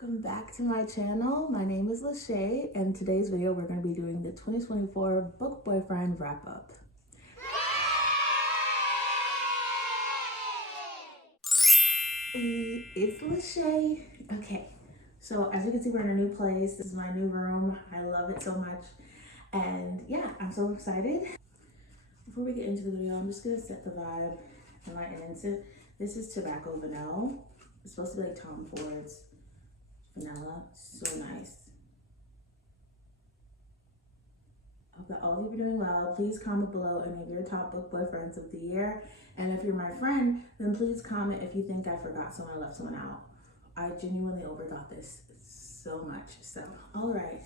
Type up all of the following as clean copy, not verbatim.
Welcome back to my channel. My name is Lachey, and today's video we're going to be doing the 2024 Book Boyfriend wrap up. Hey, it's Lachey. Okay, so as you can see, we're in a new place. This is my new room. I love it so much, and yeah, I'm so excited. Before we get into the video, I'm just gonna set the vibe and light it into. This is Tobacco Vanilla. It's supposed to be like Tom Ford's vanilla. So nice. I hope that all of you are doing well. Please comment below any of your top book boyfriends of the year. And if you're my friend, then please comment if you think I forgot someone or left someone out. I genuinely overthought this so much. So, all right.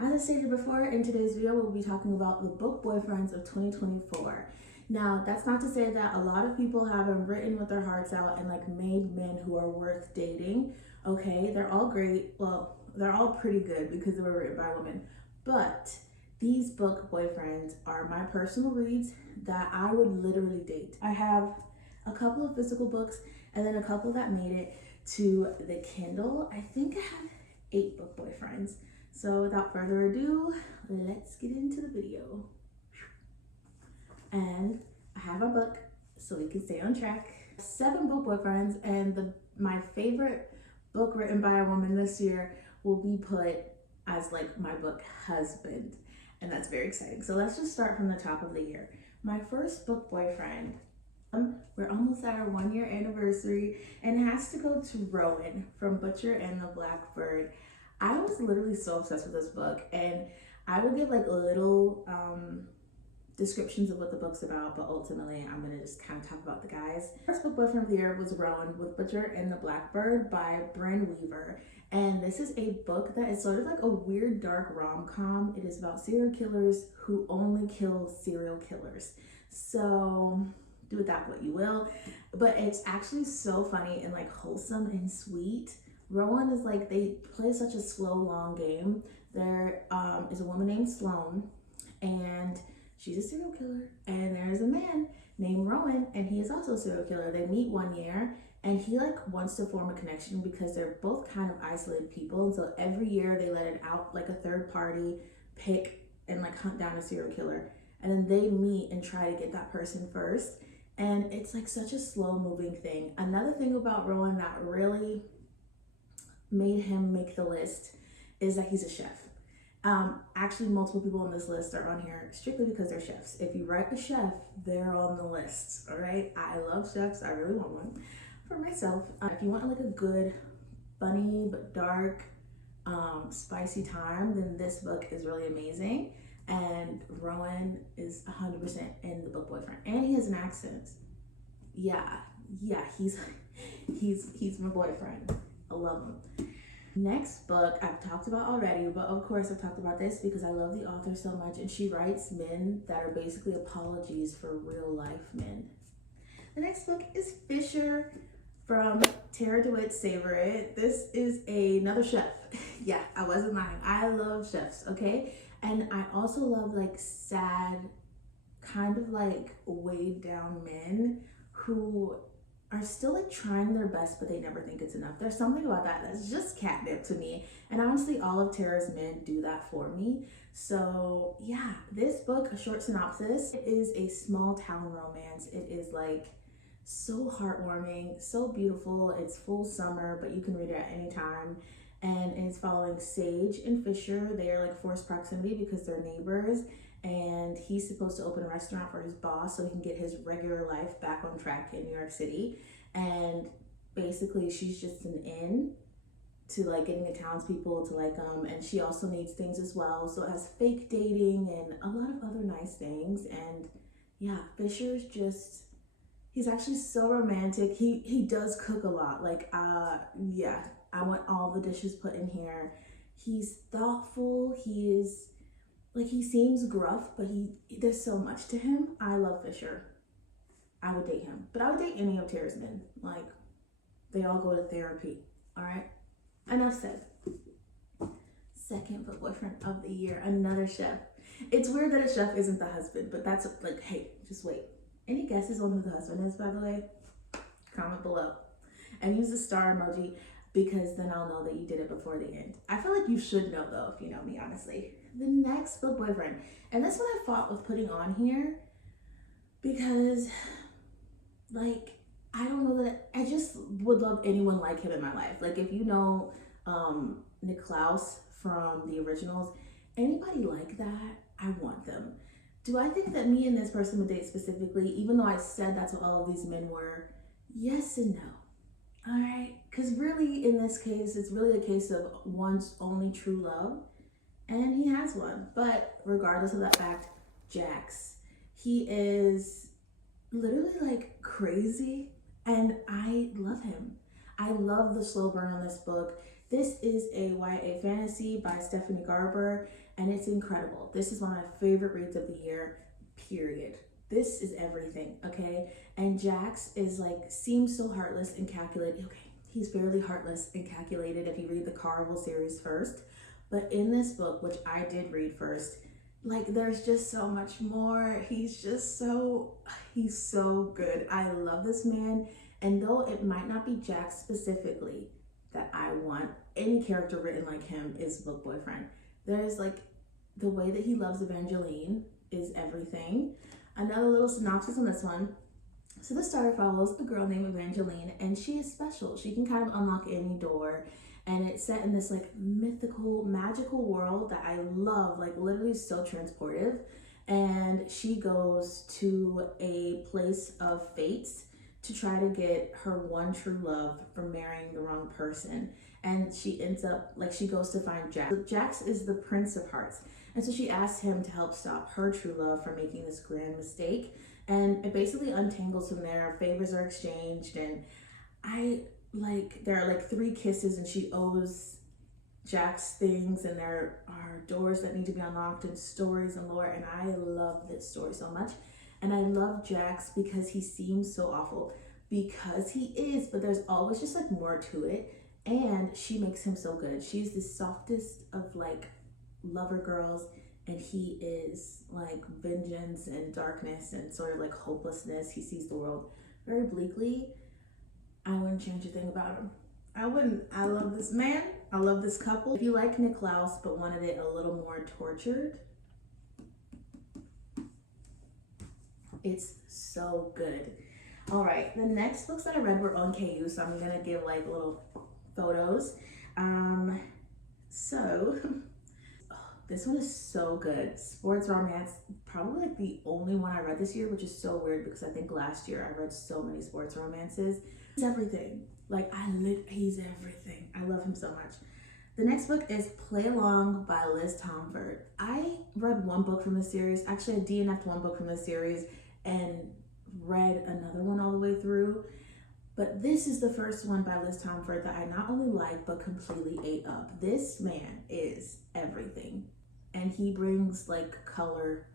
As I stated before, in today's video, we'll be talking about the book boyfriends of 2024. Now, that's not to say that a lot of people haven't written with their hearts out and like made men who are worth dating. Okay, they're all great. Well, they're all pretty good because they were written by women. But these book boyfriends are my personal reads that I would literally date. I have a couple of physical books and then a couple that made it to the Kindle. I think I have 8 book boyfriends. So without further ado, let's get into the video. And I have a book so we can stay on track. 7 book boyfriends, and my favorite book written by a woman this year will be put as like my book husband, and that's very exciting. So let's just start from the top of the year. My first book boyfriend, we're almost at our 1-year anniversary, and it has to go to Rowan from Butcher and the Blackbird. I was literally so obsessed with this book, and I will give like little descriptions of what the book's about, but ultimately I'm gonna just kind of talk about the guys. First book boyfriend of the year was Rowan with Butcher and the Blackbird by Bryn Weaver. And this is a book that is sort of like a weird dark rom-com. It is about serial killers who only kill serial killers. So do with that what you will, but it's actually so funny and like wholesome and sweet. Rowan is like, they play such a slow, long game. There is a woman named Sloane, and she's a serial killer. And there's a man named Rowan, and he is also a serial killer. They meet one year, and he like wants to form a connection because they're both kind of isolated people. And so every year they let it out, like a third party, pick and like hunt down a serial killer. And then they meet and try to get that person first. And it's like such a slow moving thing. Another thing about Rowan that really made him make the list is that he's a chef. Actually, multiple people on this list are on here strictly because they're chefs. If you write a chef, they're on the list. All right, I love chefs. I really want one for myself. If you want like a good, funny but dark, spicy time, then this book is really amazing. And Rowan is 100% in the book boyfriend, and he has an accent. Yeah, he's my boyfriend. I love him. Next book I've talked about already, but of course I've talked about this because I love the author so much, and she writes men that are basically apologies for real life men. The next book is Fisher from Tara DeWitt's Savor It. This is another chef. Yeah, I wasn't lying. I love chefs, okay? And I also love like sad, kind of like weighed down men who are still like trying their best, but they never think it's enough. There's something about that that's just catnip to me. And honestly, all of Tara's men do that for me. So yeah, this book, a short synopsis, it is a small town romance. It is like so heartwarming, so beautiful. It's full summer, but you can read it at any time. And it's following Sage and Fisher. They are like forced proximity because they're neighbors. And he's supposed to open a restaurant for his boss so he can get his regular life back on track in New York City. And basically she's just an in to like getting the townspeople to like and she also needs things as well. So it has fake dating and a lot of other nice things. And yeah, Fisher's just, he's actually so romantic. He does cook a lot. Like yeah, I want all the dishes put in here. He's thoughtful. He is like, he seems gruff, but there's so much to him. I love Fisher. I would date him, but I would date any of Tara's men. Like, they all go to therapy. All right, enough said. Second book boyfriend of the year, another chef. It's weird that a chef isn't the husband, but that's like, hey, just wait. Any guesses on who the husband is, by the way? Comment below and use the star emoji. because then I'll know that you did it before the end. I feel like you should know though, if you know me, honestly. The next book boyfriend. And this one I fought with putting on here because, like, I don't know that I just would love anyone like him in my life. Like, if you know Niklaus from the originals, anybody like that, I want them. Do I think that me and this person would date specifically, even though I said that's what all of these men were? Yes and no. All right, because really in this case, it's really a case of one's only true love, and he has one. But regardless of that fact, Jax, he is literally like crazy, and I love him. I love the slow burn on this book. This is a YA fantasy by Stephanie Garber, and it's incredible. This is one of my favorite reads of the year, period. This is everything, okay? And Jax is like, seems so heartless and calculated. Okay, he's fairly heartless and calculated if you read the Carnival series first. But in this book, which I did read first, like, there's just so much more. He's so good. I love this man. And though it might not be Jax specifically that I want, any character written like him is book boyfriend. There's like, the way that he loves Evangeline is everything. Another little synopsis on this one. So the story follows a girl named Evangeline, and she is special. She can kind of unlock any door, and it's set in this like mythical, magical world that I love, like literally so transportive. And she goes to a place of fate to try to get her one true love from marrying the wrong person. And she ends up, like, she goes to find Jax. Jax is the Prince of Hearts. And so she asks him to help stop her true love from making this grand mistake. And it basically untangles from there. Favors are exchanged. And there are like 3 kisses, and she owes Jax things. And there are doors that need to be unlocked and stories and lore. And I love this story so much. And I love Jax because he seems so awful. Because he is, but there's always just like more to it. And she makes him so good. She's the softest of like lover girls, and he is like vengeance and darkness and sort of like hopelessness. He sees the world very bleakly. I wouldn't change a thing about him. I wouldn't. I love this man. I love this couple. If you like Niklaus but wanted it a little more tortured, it's so good. All right, the next books that I read were on KU, so I'm gonna give like little photos. This one is so good. Sports romance, probably like the only one I read this year, which is so weird because I think last year I read so many sports romances. He's everything. Like, he's everything. I love him so much. The next book is Play Along by Liz Tomford. I read one book from this series. Actually, I DNF'd one book from this series and read another one all the way through. But this is the first one by Liz Tomford that I not only like, but completely ate up. This man is everything. And he brings like color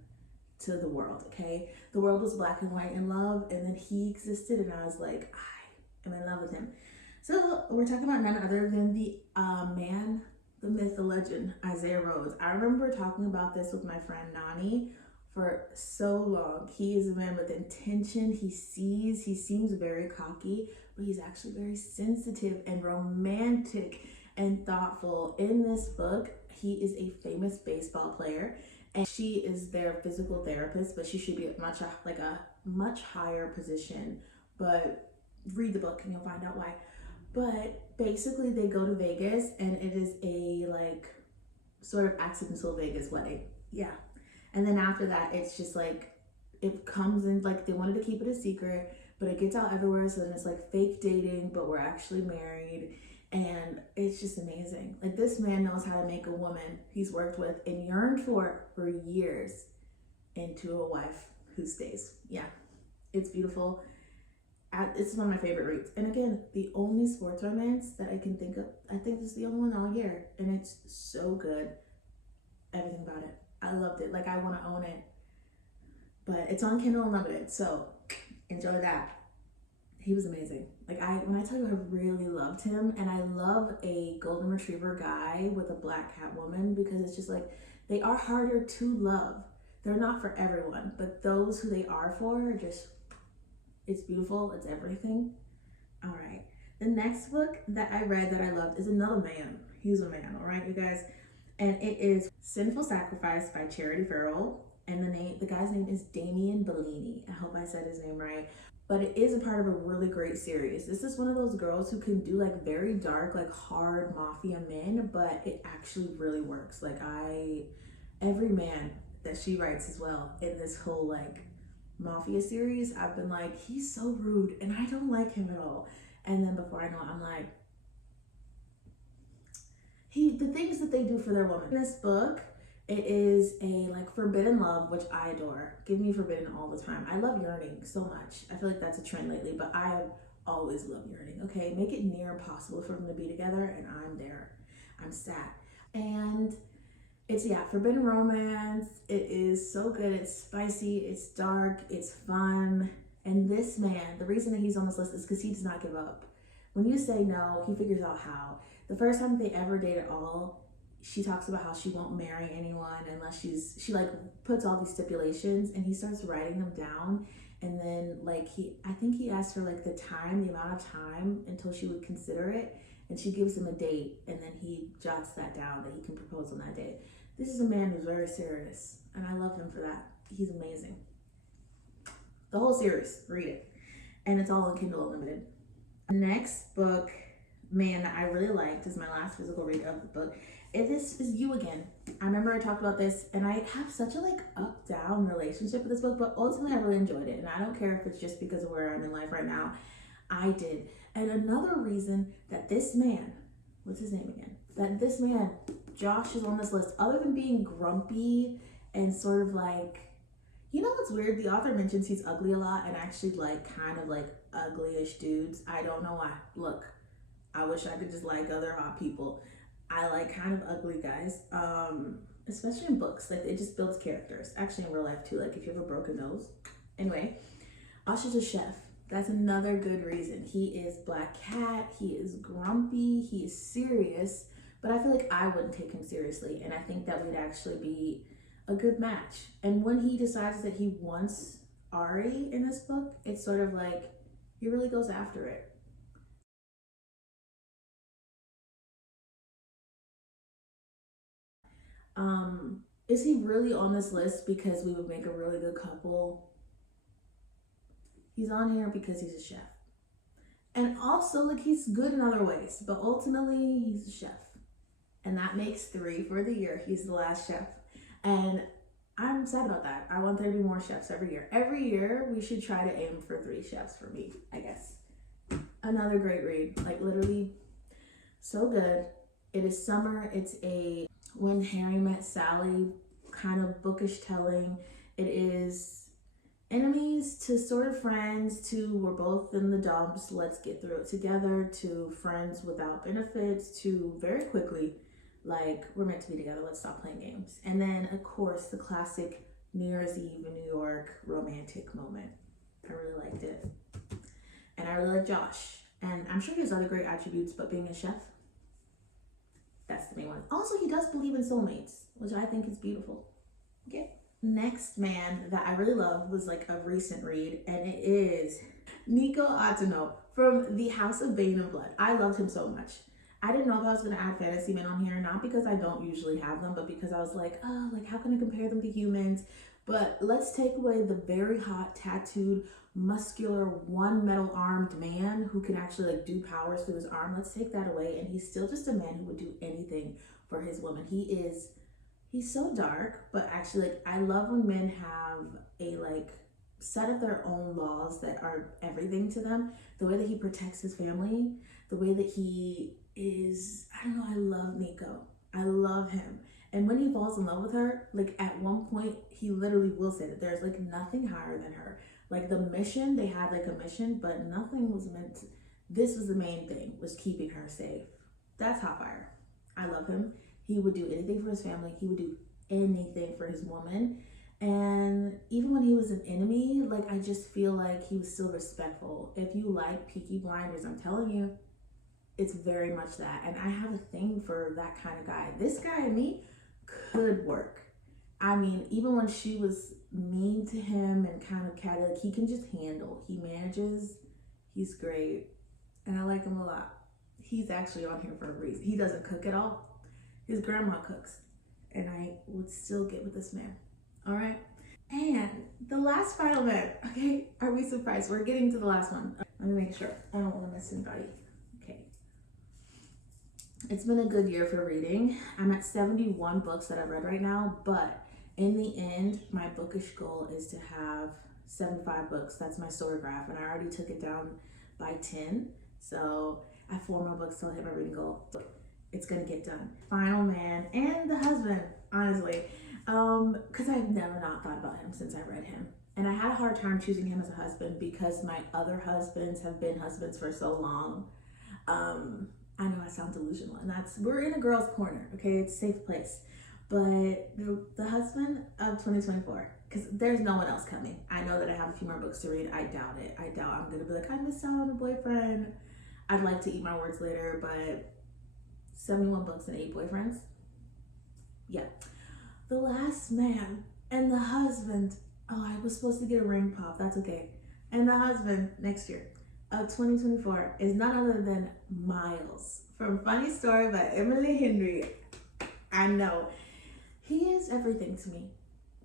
to the world, okay? The world was black and white in love, and then he existed, and I was like, I am in love with him. So we're talking about none other than the man, the myth, the legend, Isaiah Rhodes. I remember talking about this with my friend Nani for so long. He is a man with intention. He seems very cocky, but he's actually very sensitive and romantic and thoughtful. In this book, he is a famous baseball player, and she is their physical therapist, but she should be at a much higher position. But read the book and you'll find out why. But basically they go to Vegas, and it is a like sort of accidental Vegas wedding. Yeah. And then after that, it's just like, it comes in, like they wanted to keep it a secret, but it gets out everywhere. So then it's like fake dating, but we're actually married. And it's just amazing. Like, this man knows how to make a woman he's worked with and yearned for years into a wife who stays. Yeah, it's beautiful. It's one of my favorite reads. And again, the only sports romance that I can think of, I think this is the only one all year. And it's so good. Everything about it. I loved it. Like, I want to own it. But it's on Kindle Unlimited, so enjoy that. He was amazing. Like, when I tell you, I really loved him. And I love a golden retriever guy with a black cat woman, because it's just like, they are harder to love. They're not for everyone, but those who they are for, just, it's beautiful. It's everything. All right. The next book that I read that I loved is another man. He's a man, all right, you guys. And it is Sinful Sacrifice by Charity Farrell. And the guy's name is Damian Bellini. I hope I said his name right. But it is a part of a really great series. This is one of those girls who can do like very dark, like hard mafia men, but it actually really works. Every man that she writes as well in this whole like mafia series, I've been like, he's so rude and I don't like him at all. And then before I know it, I'm like, the things that they do for their woman. In this book, it is a like forbidden love, which I adore. Give me forbidden all the time. I love yearning so much. I feel like that's a trend lately, but I have always loved yearning. Okay, make it near impossible for them to be together, and I'm there. I'm sad. And it's, yeah, forbidden romance. It is so good. It's spicy, it's dark, it's fun. And this man, the reason that he's on this list is because he does not give up. When you say no, he figures out how. The first time they ever date at all, she talks about how she won't marry anyone unless she like puts all these stipulations, and he starts writing them down. And then like I think he asked her like the amount of time until she would consider it, and she gives him a date, and then he jots that down that he can propose on that date. This is a man who's very serious, and I love him for that. He's amazing. The whole series, read it. And it's all on Kindle Unlimited. Next book, man, that I really liked is my last physical read of the book. This is You Again. I remember I talked about this, and I have such a like up-down relationship with this book, but ultimately I really enjoyed it. And I don't care if it's just because of where I'm in life right now. I did. And another reason that this man, what's his name again? That this man, Josh, is on this list, other than being grumpy and sort of like, you know what's weird? The author mentions he's ugly a lot, and actually like kind of like ugly-ish dudes. I don't know why. Look, I wish I could just like other hot people. I like kind of ugly guys, especially in books. Like it just builds characters. Actually in real life too, like if you have a broken nose. Anyway, Josh is a chef. That's another good reason. He is black cat, he is grumpy, he is serious, but I feel like I wouldn't take him seriously, and I think that would actually be a good match. And when he decides that he wants Ari in this book, it's sort of like he really goes after it. Is he really on this list because we would make a really good couple? He's on here because he's a chef. And also, like, he's good in other ways, but ultimately, he's a chef. And that makes 3 for the year. He's the last chef. And I'm sad about that. I want there to be more chefs every year. Every year, we should try to aim for 3 chefs for me, I guess. Another great read. Like, literally, so good. It is summer. It's a When Harry Met Sally kind of bookish telling. It is enemies to sort of friends to we're both in the dumps, let's get through it together, to friends without benefits, to very quickly like we're meant to be together, let's stop playing games. And then of course the classic New Year's Eve in New York romantic moment. I really liked it. And I really like Josh, and I'm sure he has other great attributes, but being a chef, that's the main one. Also, he does believe in soulmates, which I think is beautiful. Okay. Next man that I really loved was like a recent read, and it is Nico Atano from The House of Bane and Blood. I loved him so much. I didn't know if I was going to add fantasy men on here, not because I don't usually have them, but because I was like, oh, like how can I compare them to humans? But let's take away the very hot, tattooed, muscular, one metal-armed man who can actually like do powers through his arm. Let's take that away, and he's still just a man who would do anything for his woman. He's so dark, but actually like I love when men have a like set of their own laws that are everything to them. The way that he protects his family, the way that he is, I don't know, I love Nico. I love him. And when he falls in love with her, like at one point, he literally will say that there's like nothing higher than her. Like the mission, they had like a mission, but nothing was meant to, this was the main thing, was keeping her safe. That's hot fire. I love him. He would do anything for his family. He would do anything for his woman. And even when he was an enemy, like I just feel like he was still respectful. If you like Peaky Blinders, I'm telling you, it's very much that. And I have a thing for that kind of guy. This guy and me could work. I mean, even when she was mean to him and kind of catty, like he can just handle. He manages. He's great. and I like him a lot. He's actually on here for a reason. He doesn't cook at all. His grandma cooks, and I would still get with this man. All right. And the last final man, okay? Are we surprised? We're getting to the last one. Let me make sure. I don't want to miss anybody. Okay. It's been a good year for reading. I'm at 71 books that I've read right now, but in the end, my bookish goal is to have 75 books. That's my story graph, and I already took it down by 10. So I have 4 more books till I hit my reading goal. It's gonna get done. Final man and the husband, honestly. Because I've never not thought about him since I read him. And I had a hard time choosing him as a husband because my other husbands have been husbands for so long. I know I sound delusional, and we're in a girl's corner, okay? It's a safe place. But the husband of 2024, because there's no one else coming. I know that I have a few more books to read. I doubt it. I doubt I'm gonna be like, I missed out on a boyfriend. I'd like to eat my words later, but 71 books and 8 boyfriends. Yeah. The last man and the husband. Oh, I was supposed to get a ring pop. That's okay. And the husband next year of 2024 is none other than Miles from Funny Story by Emily Henry. I know. He is everything to me.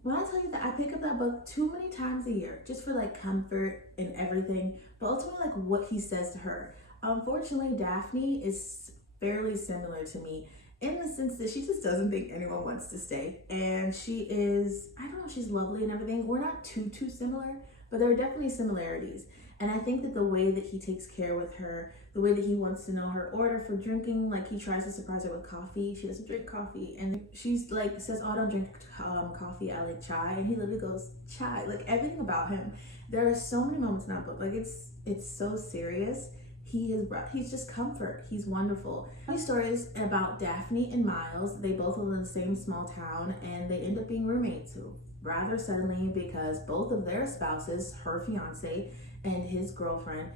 When I tell you that I pick up that book too many times a year just for like comfort and everything, but ultimately like what he says to her. Unfortunately, Daphne is fairly similar to me in the sense that she just doesn't think anyone wants to stay. And she is, I don't know, she's lovely and everything. We're not too similar, but there are definitely similarities. And I think that the way that he takes care with her, the way that he wants to know her order for drinking, like he tries to surprise her with coffee. She doesn't drink coffee. And she's like, says, oh, I don't drink coffee, I like chai. And he literally goes, chai, like everything about him. There are so many moments in that book. Like it's so serious. He's just comfort. He's wonderful. Funny stories about Daphne and Miles. They both live in the same small town, and they end up being roommates rather suddenly because both of their spouses, her fiance and his girlfriend,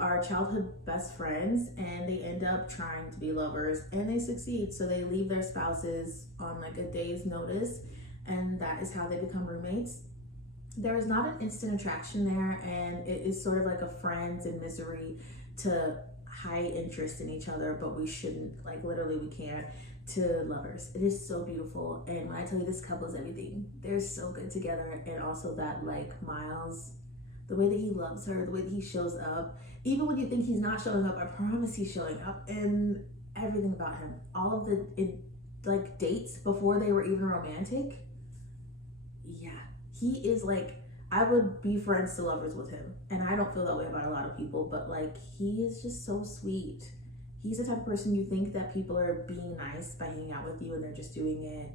are childhood best friends, and they end up trying to be lovers, and they succeed. So they leave their spouses on like a day's notice, and that is how they become roommates. There is not an instant attraction there, and it is sort of like a friends in misery to high interest in each other, but we shouldn't, like literally we can't, to lovers. It is so beautiful. And when I tell you this couple is everything, they're so good together. And also that like Miles, the way that he loves her, the way that he shows up, even when you think he's not showing up, I promise he's showing up. And everything about him, all of like dates before they were even romantic, yeah, he is like, I would be friends to lovers with him. And I don't feel that way about a lot of people, but like he is just so sweet. He's the type of person you think that people are being nice by hanging out with you, and they're just doing it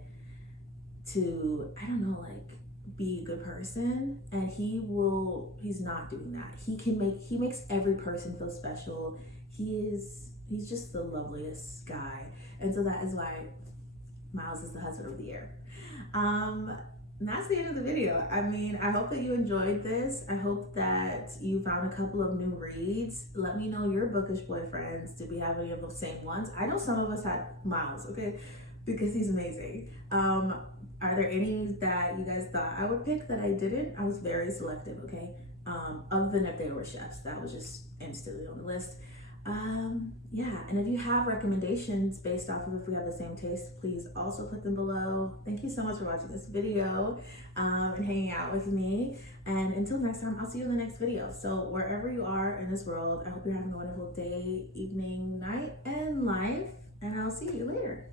to, I don't know, like be a good person. And he's not doing that. He makes every person feel special. He's just the loveliest guy. And so that is why Miles is the husband of the year. And that's the end of the video. I mean, I hope that you enjoyed this. I hope that you found a couple of new reads. Let me know your bookish boyfriends. Did we have any of those same ones? I know some of us had Miles, okay? Because he's amazing. Are there any that you guys thought I would pick that I didn't? I was very selective, okay? Other than if they were chefs, that was just instantly on the list. Yeah, and if you have recommendations based off of if we have the same taste, please also put them below. Thank you so much for watching this video and hanging out with me. And until next time, I'll see you in the next video. So wherever you are in this world, I hope you're having a wonderful day, evening, night, and life. And I'll see you later.